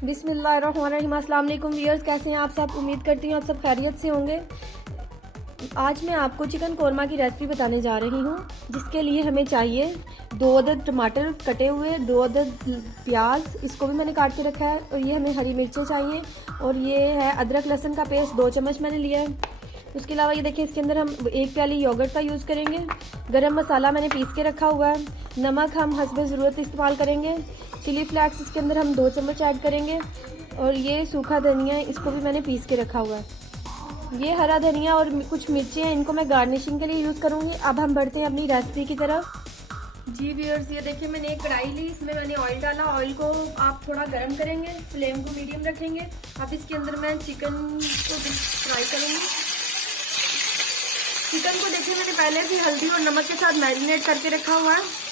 बिस्मिल्लाहिर्रहमानिर्रहीम। अस्सलाम वालेकुम व्यूअर्स, कैसे हैं आप सब? उम्मीद करती हूँ आप सब खैरियत से होंगे। आज मैं आपको चिकन कोरमा की रेसिपी बताने जा रही हूँ, जिसके लिए हमें चाहिए 2 अदद टमाटर कटे हुए, 2 अदद प्याज, इसको भी मैंने काट के रखा है, और ये हमें हरी मिर्चें चाहिए, और ये है अदरक लहसुन का पेस्ट 2 चम्मच मैंने लिया है। उसके अलावा ये देखिए, इसके अंदर हम 1 प्याली योगर्ट का यूज़ करेंगे। गरम मसाला मैंने पीस के रखा हुआ है। नमक हम हस्ब ज़रूरत इस्तेमाल करेंगे। चिली फ्लेक्स इसके अंदर हम 2 चम्मच ऐड करेंगे, और ये सूखा धनिया इसको भी मैंने पीस के रखा हुआ है। ये हरा धनिया और कुछ मिर्चें हैं, इनको मैं गार्निशिंग के लिए यूज़ करूँगी। अब हम बढ़ते हैं अपनी रेसिपी की तरफ। जी व्यूअर्स, ये देखिए मैंने एक कढ़ाई ली, इसमें मैंने ऑयल डाला। ऑयल को आप थोड़ा गर्म करेंगे, फ्लेम को मीडियम रखेंगे। अब इसके अंदर मैं चिकन को फ्राई करूँगी। चिकन को देखिए मैंने पहले से हल्दी और नमक के साथ मैरिनेट करके रखा हुआ है।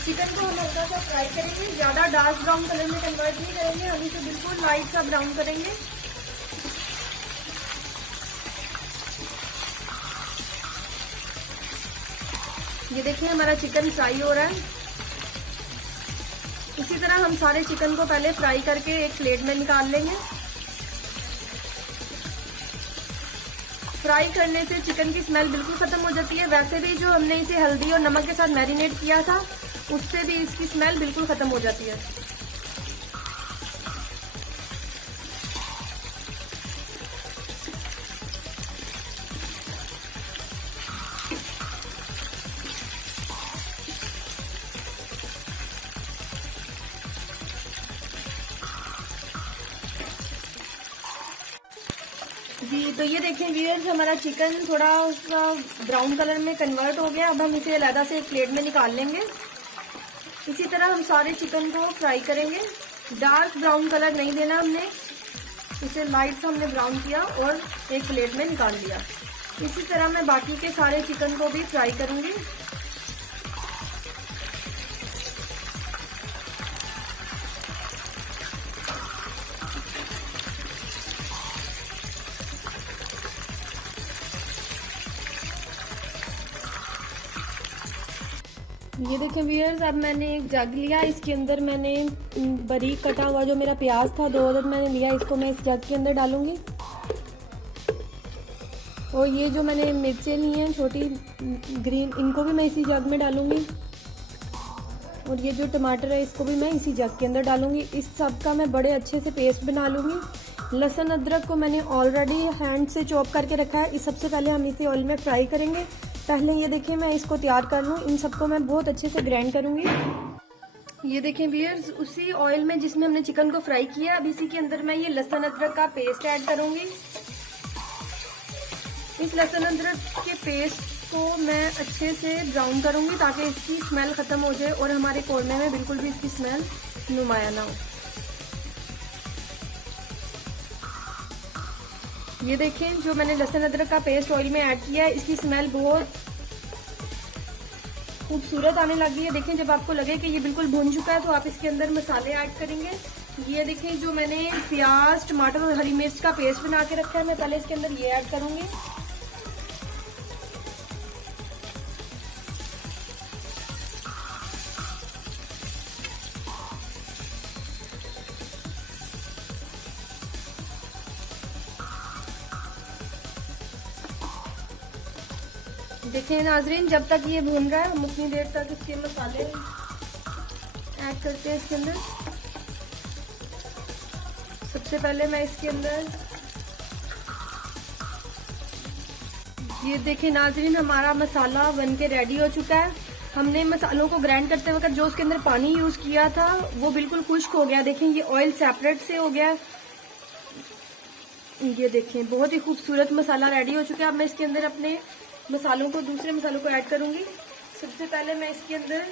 चिकन को हम हल्का सा फ्राई करेंगे, ज़्यादा डार्क ब्राउन कलर में कन्वर्ट नहीं करेंगे, हम इसे बिल्कुल लाइट सा ब्राउन करेंगे। ये देखिए हमारा चिकन फ्राई हो रहा है। इसी तरह हम सारे चिकन को पहले फ्राई करके एक प्लेट में निकाल लेंगे। फ्राई करने से चिकन की स्मेल बिल्कुल खत्म हो जाती है। वैसे भी जो हमने इसे हल्दी और नमक के साथ मैरिनेट किया था, उससे भी इसकी स्मेल बिल्कुल खत्म हो जाती है। जी तो ये देखें व्यूअर्स, हमारा चिकन थोड़ा उसका ब्राउन कलर में कन्वर्ट हो गया। अब हम इसे अलग से एक प्लेट में निकाल लेंगे। इसी तरह हम सारे चिकन को फ्राई करेंगे। डार्क ब्राउन कलर नहीं देना हमने, इसे लाइट सा हमने ब्राउन किया और एक प्लेट में निकाल लिया। इसी तरह मैं बाकी के सारे चिकन को भी फ्राई करूंगी। ये देखें व्यूअर्स, अब मैंने एक जग लिया, इसके अंदर मैंने बारीक कटा हुआ जो मेरा प्याज था 2 अदद मैंने लिया, इसको मैं इस जग के अंदर डालूंगी। और ये जो मैंने मिर्चें ली हैं छोटी ग्रीन, इनको भी मैं इसी जग में डालूंगी। और ये जो टमाटर है इसको भी मैं इसी जग के अंदर डालूंगी। इस सब का मैं बड़े अच्छे से पेस्ट बना लूँगी। लहसुन अदरक को मैंने ऑलरेडी हैंड से चॉप करके रखा है। इस सबसे पहले हम इसे ऑयल में फ्राई करेंगे। पहले ये देखिए मैं इसको तैयार कर लूँ, इन सबको मैं बहुत अच्छे से ग्राइंड करूँगी। ये देखें व्यूअर्स, उसी ऑयल में जिसमें हमने चिकन को फ्राई किया, अब इसी के अंदर मैं ये लहसुन अदरक का पेस्ट ऐड करूँगी। इस लहसुन अदरक के पेस्ट को मैं अच्छे से ब्राउन करूँगी, ताकि इसकी स्मेल ख़त्म हो जाए और हमारे कोरमे में बिल्कुल भी इसकी स्मेल नुमाया ना हो। ये देखें, जो मैंने लहसुन अदरक का पेस्ट ऑयल में ऐड किया है, इसकी स्मेल बहुत खूबसूरत आने लगी है। देखें, जब आपको लगे कि ये बिल्कुल भुन चुका है तो आप इसके अंदर मसाले ऐड करेंगे। ये देखें, जो मैंने प्याज टमाटर और हरी मिर्च का पेस्ट बना के रखा है, मैं पहले इसके अंदर ये ऐड करूंगी। देखिए नाजरीन, जब तक ये भून रहा है हम उतनी देर तक इसके मसाले ऐड करते हैं इसके अंदर। सबसे पहले मैं इसके अंदर, ये देखिए नाजरीन, हमारा मसाला बनके रेडी हो चुका है। हमने मसालों को ग्राइंड करते वक्त जो उसके अंदर पानी यूज किया था वो बिल्कुल खुश्क हो गया। देखें, ये ऑयल सेपरेट से हो गया। ये देखें, बहुत ही खूबसूरत मसाला रेडी हो चुका है। अब मैं इसके अंदर अपने मसालों को, दूसरे मसालों को ऐड करूंगी। सबसे पहले मैं इसके अंदर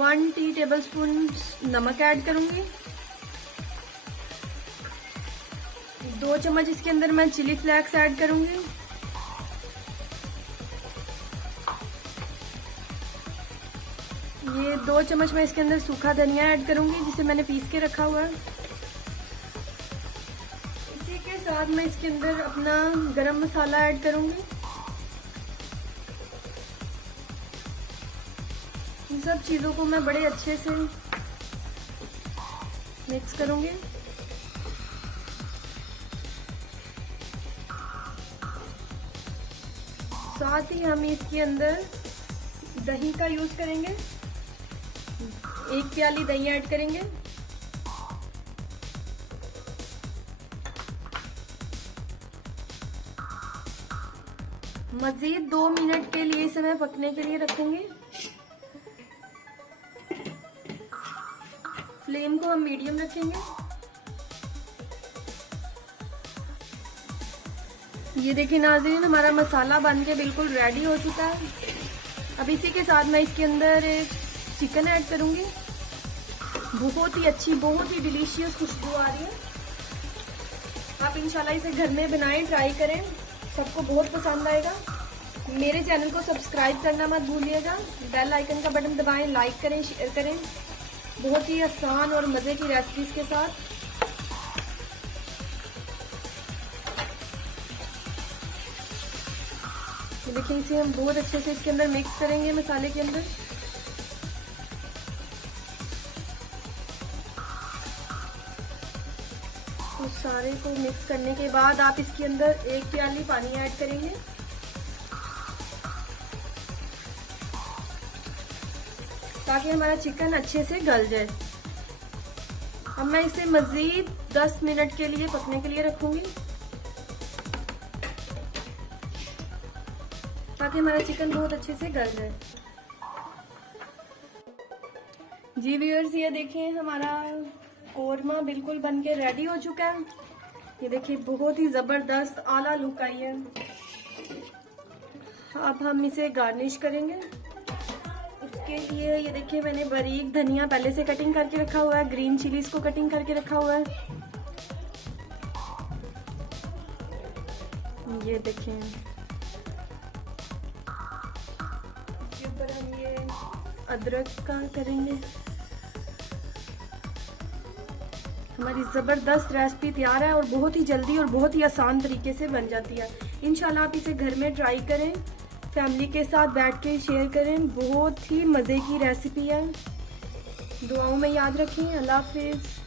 1 टी टेबल स्पून नमक ऐड करूंगी। 2 चम्मच इसके अंदर मैं चिली फ्लेक्स ऐड करूंगी। 2 चम्मच मैं इसके अंदर सूखा धनिया ऐड करूंगी, जिसे मैंने पीस के रखा हुआ है। इसी के साथ मैं इसके अंदर अपना गरम मसाला ऐड करूंगी। इन सब चीज़ों को मैं बड़े अच्छे से मिक्स करूंगी। साथ ही हम इसके अंदर दही का यूज करेंगे। 1 प्याली दही ऐड करेंगे। मजीद 2 मिनट के लिए इसे मैं पकने के लिए रखूंगी। फ्लेम को हम मीडियम रखेंगे। ये देखिए नाज़रीन, हमारा मसाला बन के बिल्कुल रेडी हो चुका है। अब इसी के साथ मैं इसके अंदर चिकन ऐड करूंगी। बहुत ही अच्छी, बहुत ही डिलीशियस खुशबू आ रही है। आप इंशाल्लाह इसे घर में बनाएं, ट्राई करें, सबको बहुत पसंद आएगा। मेरे चैनल को सब्सक्राइब करना मत भूलिएगा। बेल आइकन का बटन दबाएं, लाइक करें, शेयर करें। बहुत ही आसान और मज़े की रेसिपीज के साथ। देखिए, इसे हम बहुत अच्छे से इसके अंदर मिक्स करेंगे, मसाले के अंदर। तो सारे को मिक्स करने के बाद आप इसके अंदर 1 प्याली पानी ऐड करेंगे। ताकि हमारा चिकन अच्छे से गल जाए। अब मैं इसे मजीद 10 मिनट के लिए पकने के लिए रखूंगी, ताकि हमारा चिकन बहुत अच्छे से गल जाए। जी व्यूअर्स, ये देखिए हमारा कोरमा बिल्कुल बनके रेडी हो चुका है। ये देखिए, बहुत ही जबरदस्त आला लुक आई है। अब हम इसे गार्निश करेंगे। इसके लिए ये देखिए, मैंने बारीक धनिया पहले से कटिंग करके रखा हुआ है। ग्रीन चिलीज को कटिंग करके रखा हुआ है। ये देखिए, इसके ऊपर हम ये अदरक का करेंगे। हमारी ज़बरदस्त रेसिपी तैयार है और बहुत ही जल्दी और बहुत ही आसान तरीके से बन जाती है। इंशाल्लाह आप इसे घर में ट्राई करें, फैमिली के साथ बैठ के शेयर करें। बहुत ही मज़े की रेसिपी है। दुआओं में याद रखें। अल्लाह हाफिज़।